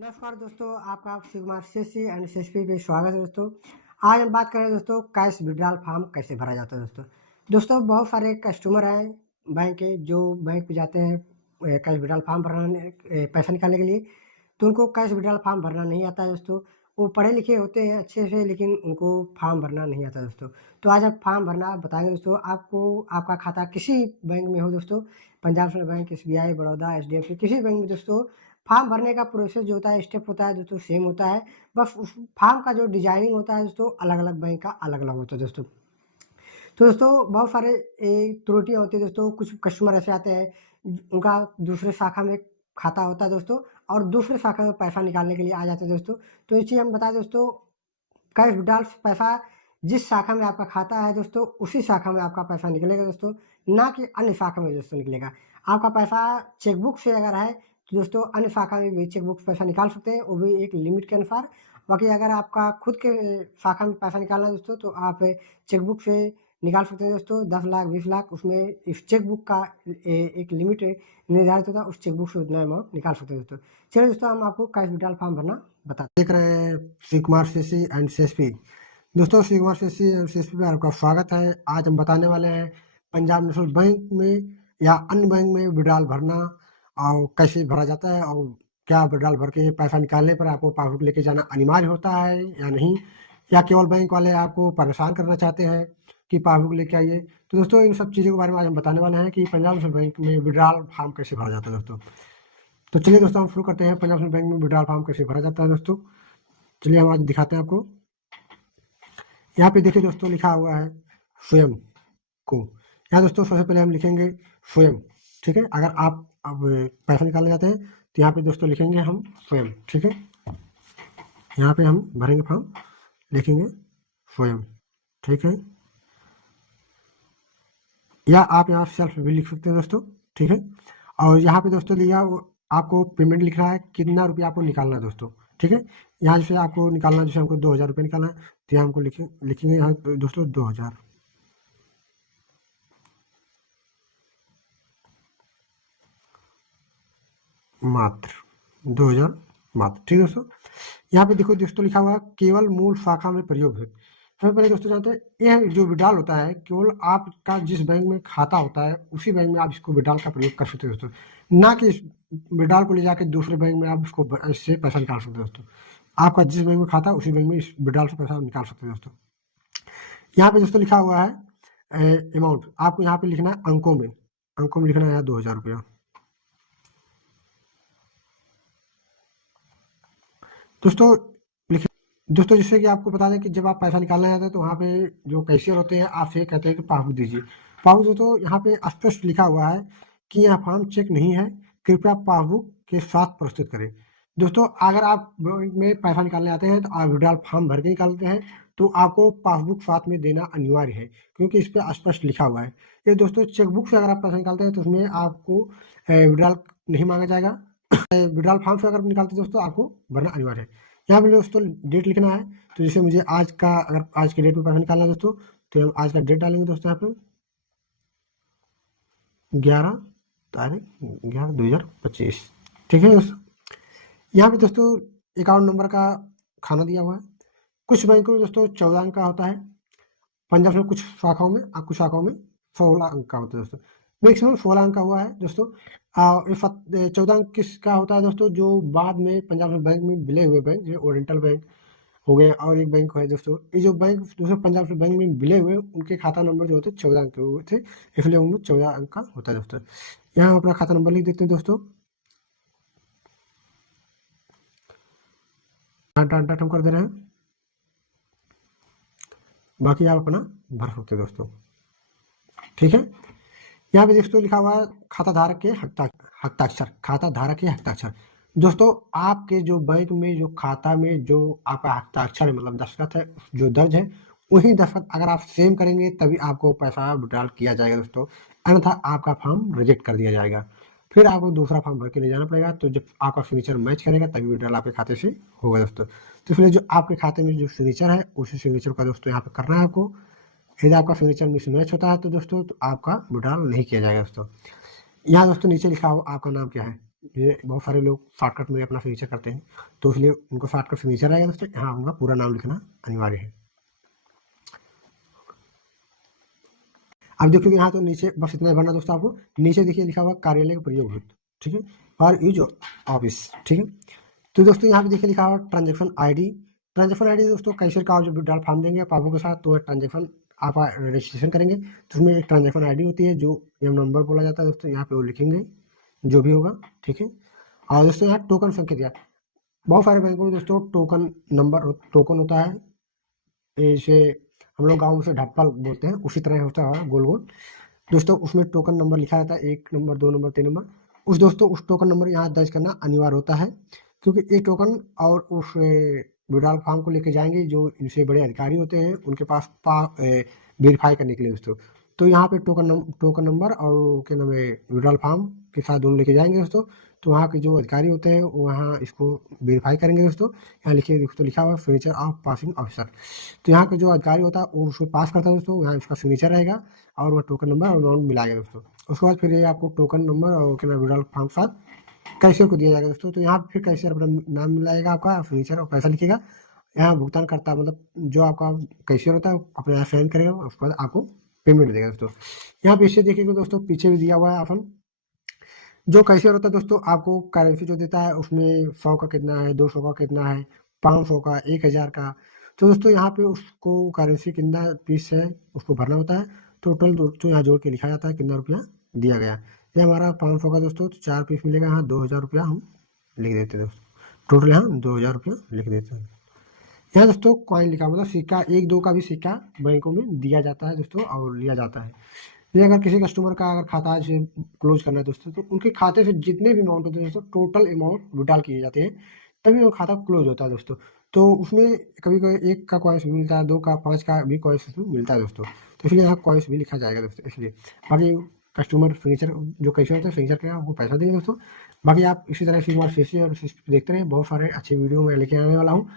नमस्कार दोस्तों, आपका शिवकुमार सीएससी एंड सीएसपी पे स्वागत है दोस्तों। आज हम बात कर रहे हैं दोस्तों कैश विड्रॉल फॉर्म कैसे भरा जाता है। दोस्तों बहुत सारे कस्टमर हैं बैंक के जो बैंक पे जाते हैं कैश विड्रॉल फॉर्म भरने पैसा निकालने के लिए, तो उनको कैश विड्रॉल फॉर्म भरना नहीं आता है दोस्तों। वो पढ़े लिखे होते हैं अच्छे से, लेकिन उनको फॉर्म भरना नहीं आता दोस्तों। तो आज आप फॉर्म भरना बताएंगे दोस्तों। आपको आपका खाता किसी बैंक में हो दोस्तों, Punjab national bank, SBI, Baroda, HDFC, किसी बैंक में दोस्तों, फॉर्म भरने का प्रोसेस जो होता है, स्टेप होता है दोस्तों, सेम होता है। बस उस फॉर्म का जो डिजाइनिंग होता है दोस्तों, अलग अलग बैंक का अलग अलग होता है दोस्तों। तो दोस्तों बहुत सारे त्रुटियाँ होती है दोस्तों। कुछ कस्टमर ऐसे आते हैं, उनका दूसरे शाखा में खाता होता है दोस्तों, और दूसरे शाखा में पैसा निकालने के लिए आ जाते हैं दोस्तों। तो इस चीज़ हम बताएं दोस्तों, कैश विड्रॉल पैसा जिस शाखा में आपका खाता है दोस्तों, उसी शाखा में आपका पैसा निकलेगा दोस्तों, ना कि अन्य शाखा में दोस्तों निकलेगा। आपका पैसा चेकबुक से अगर है तो दोस्तों अन्य शाखा में भी चेकबुक से पैसा निकाल सकते हैं, वो भी एक लिमिट के अनुसार। बाकी अगर आपका खुद के शाखा में पैसा निकालना है दोस्तों, तो आप चेकबुक से निकाल सकते हैं दोस्तों। 10 लाख 20 लाख, उसमें इस चेकबुक का एक लिमिट निर्धारित होता है, उस चेकबुक से उतना अमाउंट निकाल सकते हैं दोस्तों। चलिए दोस्तों, हम आपको कैश विड्रॉल फॉर्म भरना बताते देख रहे हैं शिवकुमार सीएससी एंड सीएसपी। दोस्तों शिवकुमार सीएससी एंड सीएसपी में आपका स्वागत है। आज हम बताने वाले हैं पंजाब नेशनल बैंक में या अन्य बैंक में विड्रॉल भरना और कैसे भरा जाता है, और क्या विड्रॉल भर के पैसा निकालने पर आपको पासबुक लेके जाना अनिवार्य होता है या नहीं, या केवल बैंक वाले आपको परेशान करना चाहते हैं कि पासबुक लेके आइए। तो दोस्तों इन सब चीज़ों के बारे में आज हम बताने वाले हैं कि पंजाब नेशनल बैंक में विड्रॉल फॉर्म कैसे भरा जाता है दोस्तों। तो चलिए दोस्तों हम शुरू करते हैं पंजाब नेशनल बैंक में विड्रॉल फॉर्म कैसे भरा जाता है दोस्तों। चलिए हम आज दिखाते हैं आपको। यहाँ पे देखिए दोस्तों लिखा हुआ है स्वयं को। यहाँ दोस्तों सबसे पहले हम लिखेंगे स्वयं, ठीक है। अगर आप अब पैसा निकालने जाते हैं तो यहाँ पे दोस्तों लिखेंगे हम स्वयं, ठीक है। यहाँ पे हम भरेंगे फॉर्म, लिखेंगे स्वयं, ठीक है। या आप यहाँ सेल्फ भी लिख सकते हैं दोस्तों, ठीक है। और यहाँ पे दोस्तों लिया आपको पेमेंट लिख रहा है, कितना रुपया आपको निकालना है दोस्तों, ठीक है। यहाँ जैसे आपको निकालना है, जैसे हमको 2000 रुपये निकालना है, तो यहाँ हमको लिखेंगे यहाँ दोस्तों 2000 मात्र, 2000 मात्र, ठीक है दोस्तों। यहाँ पे देखो दोस्तों लिखा हुआ है केवल मूल शाखा में प्रयोग है। सबसे पहले दोस्तों जानते हैं, यह जो विड्रॉल होता है केवल आपका जिस बैंक में खाता होता है उसी बैंक में आप इसको विड्रॉल का प्रयोग कर सकते हो दोस्तों, ना कि इस विड्रॉल को ले जाके दूसरे बैंक में आप उसको इससे पैसा निकाल सकते हो दोस्तों। आपका जिस बैंक में खाता है उसी बैंक में इस विड्रॉल से पैसा निकाल सकते हो दोस्तों। यहाँ पे दोस्तों लिखा हुआ है अमाउंट, आपको यहाँ पे लिखना है अंकों में, अंकों में लिखना है 2000 रुपया दोस्तों। दोस्तों जिससे कि आपको बता दें कि जब आप पैसा निकालना जाते हैं तो वहाँ पे जो कैशियर होते हैं आपसे कहते हैं कि पासबुक दीजिए। पासबुक दोस्तों यहाँ पे स्पष्ट लिखा हुआ है कि यह फॉर्म चेक नहीं है, कृपया पासबुक के साथ प्रस्तुत करें। दोस्तों अगर आप बैंक में पैसा निकालने आते हैं तो आप विड्रॉल फॉर्म भर के निकालते हैं, तो आपको पासबुक साथ में देना अनिवार्य है, क्योंकि इस पर स्पष्ट लिखा हुआ है। ये दोस्तों चेकबुक से अगर आप पैसा निकालते हैं तो उसमें आपको विड्रॉल नहीं मांगा जाएगा। विड्रॉल फॉर्म से अगर निकालते हैं दोस्तों आपको भरना अनिवार्य है। यहाँ पे दोस्तों डेट लिखना है, तो जैसे मुझे आज का, अगर आज के डेट में पैसा निकालना है दोस्तों, तो हम आज का डेट डालेंगे दोस्तों। यहाँ पे 11 तारीख 11/2025, ठीक है दोस्तों। यहाँ पे दोस्तों अकाउंट नंबर का खाना दिया हुआ है। कुछ बैंकों में दोस्तों 14 अंक का होता है, पंजाब में कुछ शाखाओं में, कुछ शाखाओं में 16 अंक का होता है दोस्तों। मैक्सिमम 16 अंक का हुआ है दोस्तों। 14 अंक किसका होता है दोस्तों, जो बाद में पंजाब नेशनल बैंक में विलय हुए बैंक, जैसे ओरिएंटल बैंक हो गए और एक बैंक है दोस्तों, ये जो बैंक दोस्तों पंजाब नेशनल बैंक में विलय हुए उनके खाता नंबर जो होते 14 अंक के हुए थे, इसलिए उनमें 14 अंक का होता है दोस्तों। यहाँ अपना खाता नंबर लिख देते हैं दोस्तों, डाटा हम कर दे रहे हैं, बाकी आप अपना भर सकते हैं दोस्तों, ठीक है। यहाँ पे दोस्तों लिखा हुआ है खाता धारक के हस्ताक्षर, खाता धारक के हस्ताक्षर। दोस्तों आपके जो बैंक में जो खाता में जो आपका हस्ताक्षर है, मतलब दस्तखत है जो दर्ज है, वही दस्तखत अगर आप सेम करेंगे तभी आपको पैसा विड्रॉल किया जाएगा दोस्तों, अन्यथा आपका फॉर्म रिजेक्ट कर दिया जाएगा। फिर आपको दूसरा फॉर्म भर के ले जाना पड़ेगा, तो जब आपका सिग्नेचर मैच करेगा तभी विड्रॉल आपके खाते से होगा दोस्तों। तो इसलिए जो आपके खाते में जो सिग्नेचर है उसी सिग्नेचर का दोस्तों यहाँ पे करना है आपको। यदि आपका सिग्नेचर मिसमैच होता है तो दोस्तों तो आपका विड्रॉल नहीं किया जाएगा दोस्तों। यहाँ दोस्तों नीचे लिखा हो आपका नाम क्या है, ये बहुत सारे लोग शॉर्टकट में अपना सिग्नेचर करते हैं, तो इसलिए उनको शॉर्टकट सिग्नेचर आएगा दोस्तों, यहाँ उनका पूरा नाम लिखना अनिवार्य है। अब देखिए यहाँ तो नीचे बस इतना ही भरना दोस्तों आपको। नीचे देखिए लिखा हुआ कार्यालय का प्रयोग हेतु, ठीक है, फॉर यूज ऑफिस, ठीक है। तो दोस्तों यहाँ पे देखिए लिखा हुआ ट्रांजेक्शन आईडी। ट्रांजेक्शन आईडी दोस्तों कैशियर का जो विड्रॉल फॉर्म देंगे पासबुक के साथ, तो ट्रांजेक्शन आप रजिस्ट्रेशन करेंगे तो उसमें एक ट्रांजेक्शन आईडी होती है, जो एम नंबर बोला जाता है दोस्तों, यहाँ पे वो लिखेंगे जो भी होगा, ठीक है। और दोस्तों यहाँ टोकन संख्या दिया, बहुत सारे बैंकों में दोस्तों टोकन नंबर टोकन होता है, जैसे हम लोग गाँव में से ढप्पल बोलते हैं, उसी तरह होता है गोल गोल दोस्तों। उसमें टोकन नंबर लिखा रहता है, 1 नंबर 2 नंबर 3 नंबर। उस दोस्तों उस टोकन नंबर यहाँ दर्ज करना अनिवार्य होता है, क्योंकि ये टोकन और उस विड्रॉल फॉर्म को लेके जाएंगे जो इनसे बड़े अधिकारी होते हैं उनके पास वेरीफाई करने के लिए दोस्तों। तो यहाँ पे टोकन नंबर और क्या नाम है विड्रॉल फॉर्म के साथ दोनों लेके जाएंगे दोस्तों। तो वहाँ के जो अधिकारी होते हैं वो वहाँ इसको वेरीफाई करेंगे दोस्तों। यहाँ लिखिए दोस्तों लिखा हुआ सिग्नेचर ऑफ पासिंग ऑफिसर, तो यहाँ का जो अधिकारी होता है वो उसको पास करता है दोस्तों, यहाँ इसका सिग्नेचर रहेगा और वह टोकन नंबर और अमाउंट मिलाएगा दोस्तों। उसके बाद फिर ये आपको टोकन नंबर और क्या नाम विड्रॉल फॉर्म के साथ कैशियर को दिया जाएगा दोस्तों। तो यहाँ फिर कैशियर अपना नाम मिलाएगा आपका, सिग्नेचर और पैसा लिखेगा। यहाँ भुगतान करता मतलब जो आपका कैशियर होता है अपने यहाँ साइन करेगा, उसके बाद आपको पेमेंट देगा दोस्तों। यहाँ पीछे देखिएगा दोस्तों, पीछे भी दिया हुआ है ऑप्शन। जो कैशियर होता है दोस्तों आपको करेंसी जो देता है उसमें 100 का कितना है, 200 का कितना है, 500 का, 1000 का। तो दोस्तों यहाँ पे उसको करेंसी कितना पीस है उसको भरना होता है, टोटल दोस्तों यहाँ जोड़ के लिखा जाता है कितना रुपया दिया गया। ये हमारा 500 का दोस्तों, तो 4 पीस मिलेगा, यहाँ 2000 रुपया हम लिख देते हैं दोस्तों, टोटल यहाँ 2000 रुपया लिख देते हैं। यहाँ दोस्तों कॉइन लिखा मतलब सिक्का, 1-2 का भी सिक्का बैंकों में दिया जाता है दोस्तों और लिया जाता है। ये अगर किसी कस्टमर का अगर खाता है जैसे क्लोज करना है दोस्तों, तो उनके खाते से जितने भी अमाउंट होते हैं दोस्तों टोटल अमाउंट विड्रॉल किए जाते हैं, तभी वो खाता क्लोज होता है दोस्तों। तो उसमें कभी कभी 1 का कॉइन्स भी मिलता है, 2 का, 5 का भी कॉइन्स उसमें मिलता है दोस्तों, तो इसलिए यहाँ कॉइन्स भी लिखा जाएगा दोस्तों इसलिए। बाकी कस्टमर फर्नीचर जो कैसे होता है फर्नीचर का आपको पैसा देंगे दोस्तों। बाकी आप इसी तरह फिर और देखते रहे, बहुत सारे अच्छे वीडियो मैं लेके आने वाला हूँ।